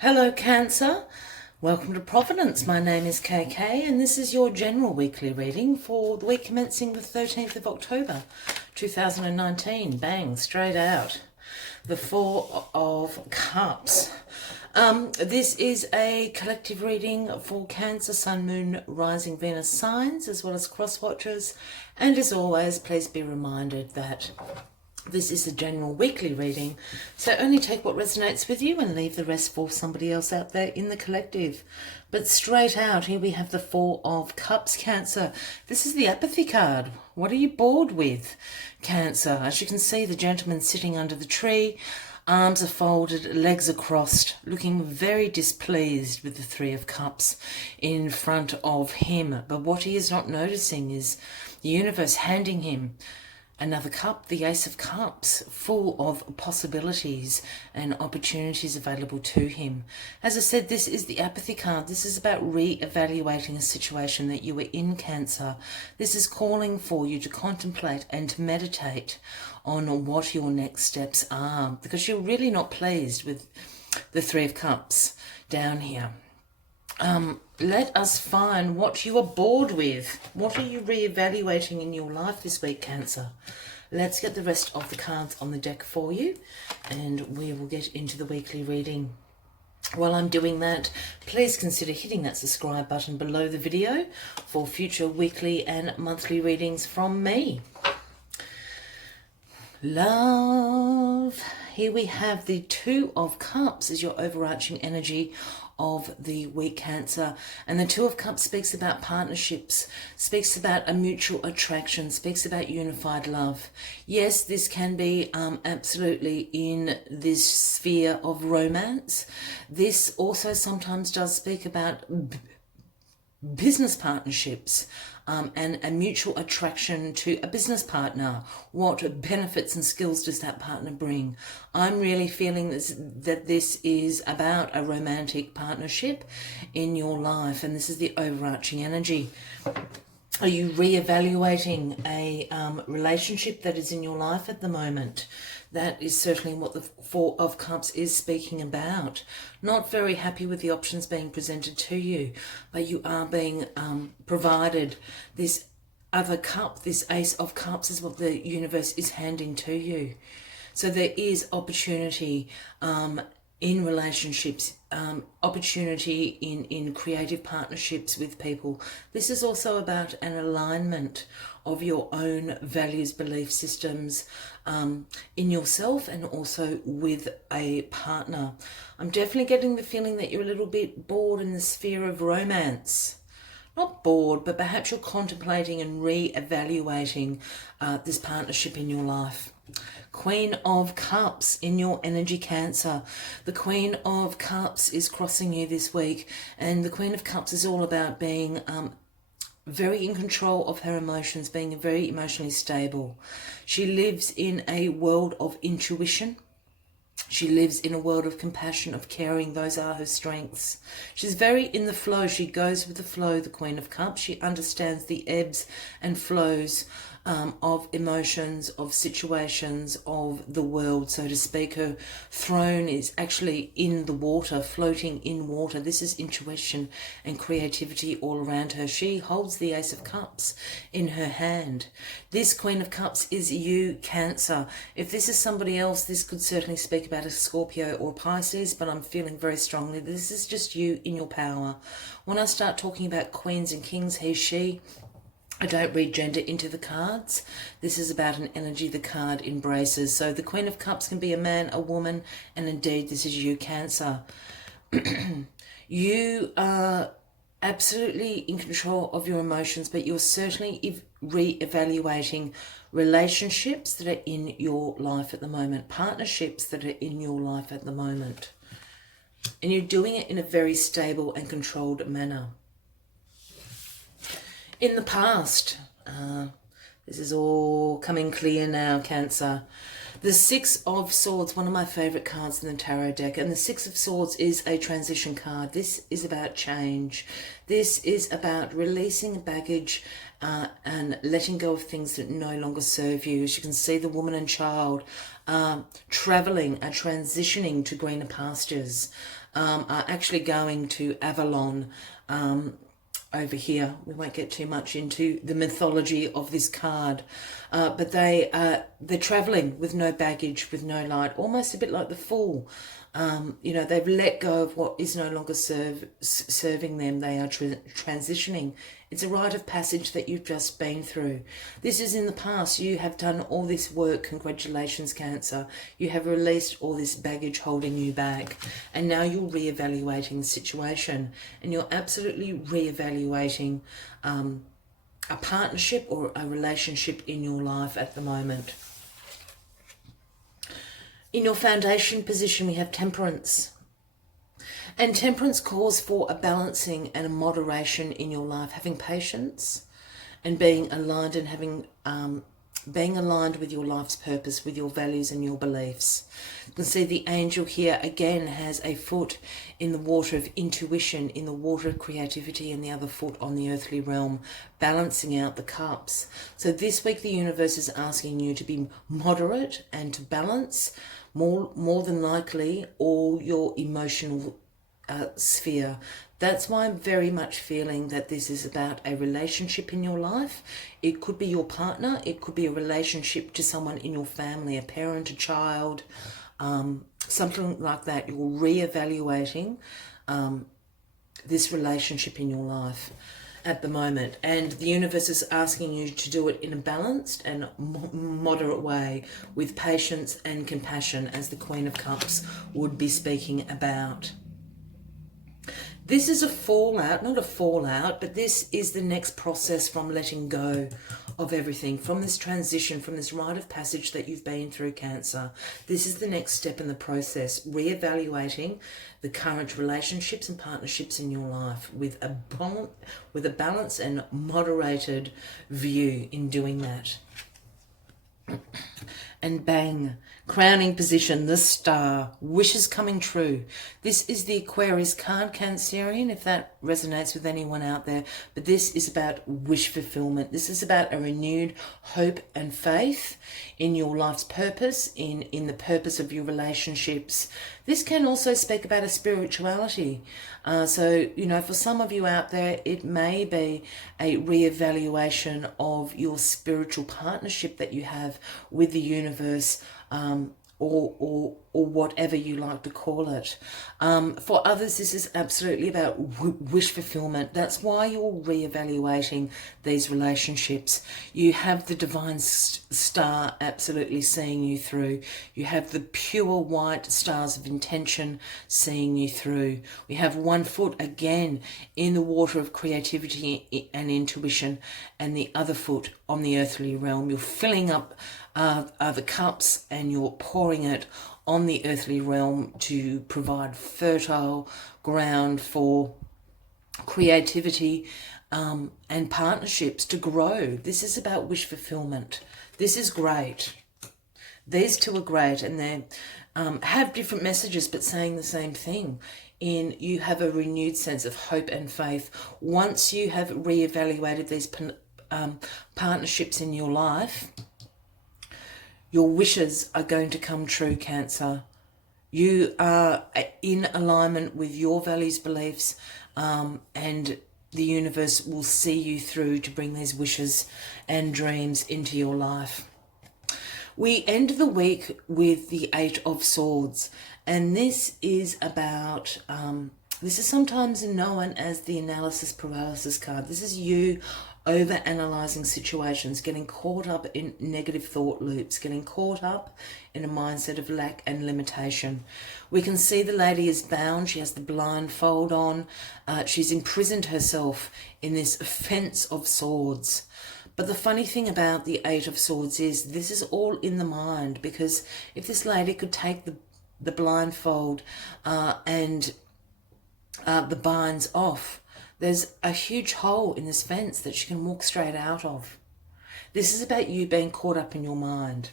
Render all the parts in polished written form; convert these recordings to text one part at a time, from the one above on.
Hello Cancer, welcome to Providence. My name is KK and this is your general weekly reading for the week commencing the 13th of October 2019. Bang, straight out. The Four of Cups. This is a collective reading for Cancer, Sun, Moon, Rising, Venus signs as well as cross watchers, and as always please be reminded that this is a general weekly reading, so only take what resonates with you and leave the rest for somebody else out there in the collective. But straight out, here we have the Four of Cups, Cancer. This is the apathy card. What are you bored with, Cancer? As you can see, the gentleman sitting under the tree, arms are folded, legs are crossed, looking very displeased with the Three of Cups in front of him. But what he is not noticing is the universe handing him another cup, the Ace of Cups, full of possibilities and opportunities available to him. As I said, this is the apathy card. This is about re-evaluating a situation that you were in, Cancer. This is calling for you to contemplate and to meditate on what your next steps are, because you're really not pleased with the Three of Cups down here. Let us find what you are bored with. What are you re-evaluating in your life this week, Cancer? Let's get the rest of the cards on the deck for you and we will get into the weekly reading. While I'm doing that, please consider hitting that subscribe button below the video for future weekly and monthly readings from me. Love. Here we have the Two of Cups as your overarching energy of the week, Cancer. And the Two of Cups speaks about partnerships, speaks about a mutual attraction, speaks about unified love. Yes, this can be absolutely in this sphere of romance. This also sometimes does speak about business partnerships and a mutual attraction to a business partner. What benefits and skills does that partner bring? I'm really feeling that this is about a romantic partnership in your life, and this is the overarching energy. Are you re-evaluating a relationship that is in your life at the moment? That is certainly what the Four of Cups is speaking about. Not very happy with the options being presented to you, but you are being provided this other cup. This Ace of Cups is what the universe is handing to you. So there is opportunity in relationships, opportunity in creative partnerships with people. This is also about an alignment of your own values, belief systems in yourself and also with a partner. I'm definitely getting the feeling that you're a little bit bored in the sphere of romance. Not bored, but perhaps you're contemplating and re-evaluating this partnership in your life. Queen of Cups in your energy, Cancer. The Queen of Cups is crossing you this week, and the Queen of Cups is all about being very in control of her emotions, being very emotionally stable. She lives in a world of intuition. She lives in a world of compassion, of caring. Those are her strengths. She's very in the flow. She goes with the flow, the Queen of Cups. She understands the ebbs and flows of emotions, of situations, of the world, so to speak. Her throne is actually in the water, floating in water. This is intuition and creativity all around her. She holds the Ace of Cups in her hand. This Queen of Cups is you, Cancer. If this is somebody else, this could certainly speak about a Scorpio or Pisces, but I'm feeling very strongly this is just you in your power. When I start talking about queens and kings, he, she, I don't read gender into the cards. This is about an energy the card embraces. So the Queen of Cups can be a man, a woman, and indeed this is you, Cancer. You are absolutely in control of your emotions, but you're certainly re-evaluating relationships that are in your life at the moment, partnerships that are in your life at the moment. And you're doing it in a very stable and controlled manner. In the past, this is all coming clear now, Cancer. The Six of Swords, one of my favourite cards in the tarot deck, and the Six of Swords is a transition card. This is about change. This is about releasing baggage and letting go of things that no longer serve you. As you can see, the woman and child travelling, transitioning to greener pastures. are actually going to Avalon over here. We won't get too much into the mythology of this card, but they're traveling with no baggage, with no light, almost a bit like the Fool. You know, they've let go of what is no longer serving them. They are transitioning. It's a rite of passage that you've just been through. This is in the past. You have done all this work. Congratulations, Cancer. You have released all this baggage holding you back. And now you're reevaluating the situation. And you're absolutely reevaluating a partnership or a relationship in your life at the moment. In your foundation position, we have Temperance. And Temperance calls for a balancing and a moderation in your life, having patience and being aligned and having being aligned with your life's purpose, with your values and your beliefs. You can see the angel here again has a foot in the water of intuition, in the water of creativity, and the other foot on the earthly realm, balancing out the cups. So this week the universe is asking you to be moderate and to balance more than likely all your emotional sphere. That's why I'm very much feeling that this is about a relationship in your life. It could be your partner, it could be a relationship to someone in your family, a parent, a child, something like that. You're reevaluating this relationship in your life at the moment, and the universe is asking you to do it in a balanced and moderate way, with patience and compassion, as the Queen of Cups would be speaking about. This is a fallout, not a fallout, but this is the next process from letting go of everything, from this transition, from this rite of passage that you've been through, Cancer. This is the next step in the process, reevaluating the current relationships and partnerships in your life with a balanced and moderated view in doing that. And bang, crowning position, the Star, wishes coming true. This is the Aquarius card, Cancerian, if that resonates with anyone out there. But this is about wish fulfillment. This is about a renewed hope and faith in your life's purpose, in the purpose of your relationships. This can also speak about a spirituality. So, you know, for some of you out there, it may be a reevaluation of your spiritual partnership that you have with the universe, or whatever you like to call it. For others, this is absolutely about wish fulfillment. That's why you're reevaluating these relationships. You have the divine star absolutely seeing you through. You have the pure white stars of intention seeing you through. We have one foot again in the water of creativity and intuition, and the other foot on the earthly realm. You're filling up the cups and you're pouring it on the earthly realm to provide fertile ground for creativity and partnerships to grow. This is about wish fulfillment. This is great. These two are great, and they have different messages but saying the same thing. You have a renewed sense of hope and faith. Once you have reevaluated these partnerships in your life, your wishes are going to come true, Cancer. You are in alignment with your values, beliefs, and the universe will see you through to bring these wishes and dreams into your life. We end the week with the Eight of Swords, and this is about, this is sometimes known as the analysis paralysis card. This is you over-analysing situations, getting caught up in negative thought loops, getting caught up in a mindset of lack and limitation. We can see the lady is bound. She has the blindfold on. She's imprisoned herself in this fence of swords. But the funny thing about the Eight of Swords is this is all in the mind, because if this lady could take the blindfold and the binds off, there's a huge hole in this fence that she can walk straight out of. This is about you being caught up in your mind.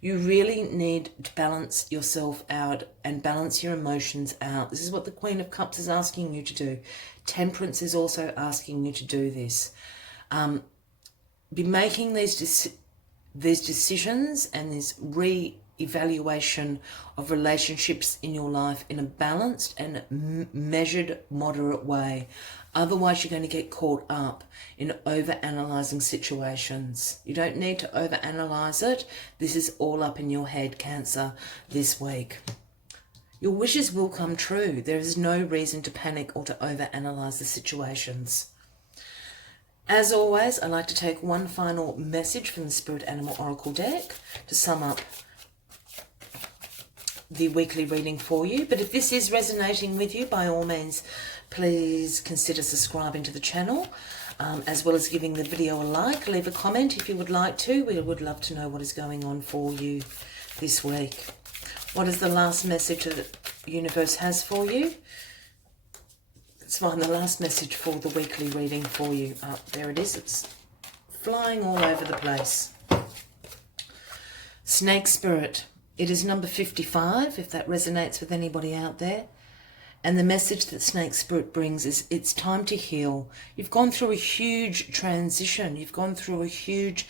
You really need to balance yourself out and balance your emotions out. This is what the Queen of Cups is asking you to do. Temperance is also asking you to do this. Be making these decisions and this evaluation of relationships in your life in a balanced and measured, moderate way. Otherwise, you're going to get caught up in over-analysing situations. You don't need to over-analyse it. This is all up in your head, Cancer, this week. Your wishes will come true. There is no reason to panic or to over-analyse the situations. As always, I like to take one final message from the Spirit Animal Oracle deck to sum up the weekly reading for you. But if this is resonating with you, by all means, please consider subscribing to the channel, as well as giving the video a like. Leave a comment if you would like to. We would love to know what is going on for you this week. What is the last message that the universe has for you? Let's find the last message for the weekly reading for you. Oh, there it is. It's flying all over the place. Snake Spirit. It is number 55, if that resonates with anybody out there. And the message that Snake Spirit brings is it's time to heal. You've gone through a huge transition. You've gone through a huge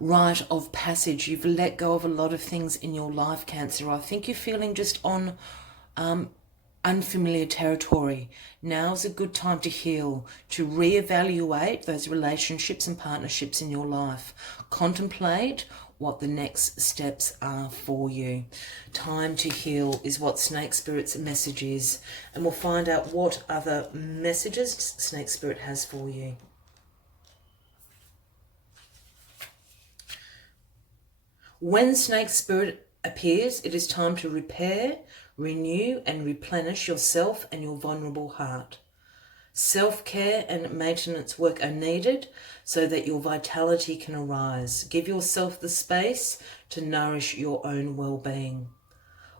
rite of passage. You've let go of a lot of things in your life, Cancer. I think you're feeling just on unfamiliar territory. Now's a good time to heal, to reevaluate those relationships and partnerships in your life. Contemplate what the next steps are for you. Time to heal is what Snake Spirit's message is. And we'll find out what other messages Snake Spirit has for you. When Snake Spirit appears, it is time to repair, renew and replenish yourself and your vulnerable heart. Self-care and maintenance work are needed so that your vitality can arise. Give yourself the space to nourish your own well-being.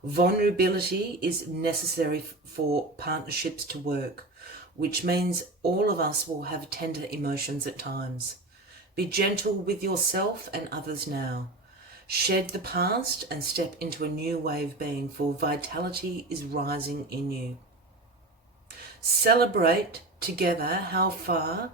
Vulnerability is necessary for partnerships to work, which means all of us will have tender emotions at times. Be gentle with yourself and others now. Shed the past and step into a new way of being, for vitality is rising in you. Celebrate together how far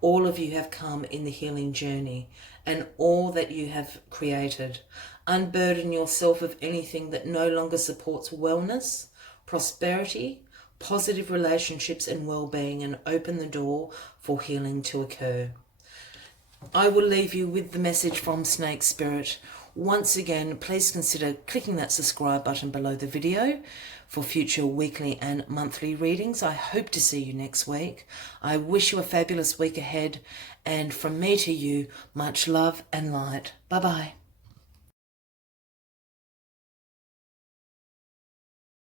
all of you have come in the healing journey and all that you have created. Unburden yourself of anything that no longer supports wellness, prosperity, positive relationships and well-being, and open the door for healing to occur. I will leave you with the message from Snake Spirit. Once again, please consider clicking that subscribe button below the video for future weekly and monthly readings. I hope to see you next week. I wish you a fabulous week ahead, and from me to you, much love and light. Bye-bye.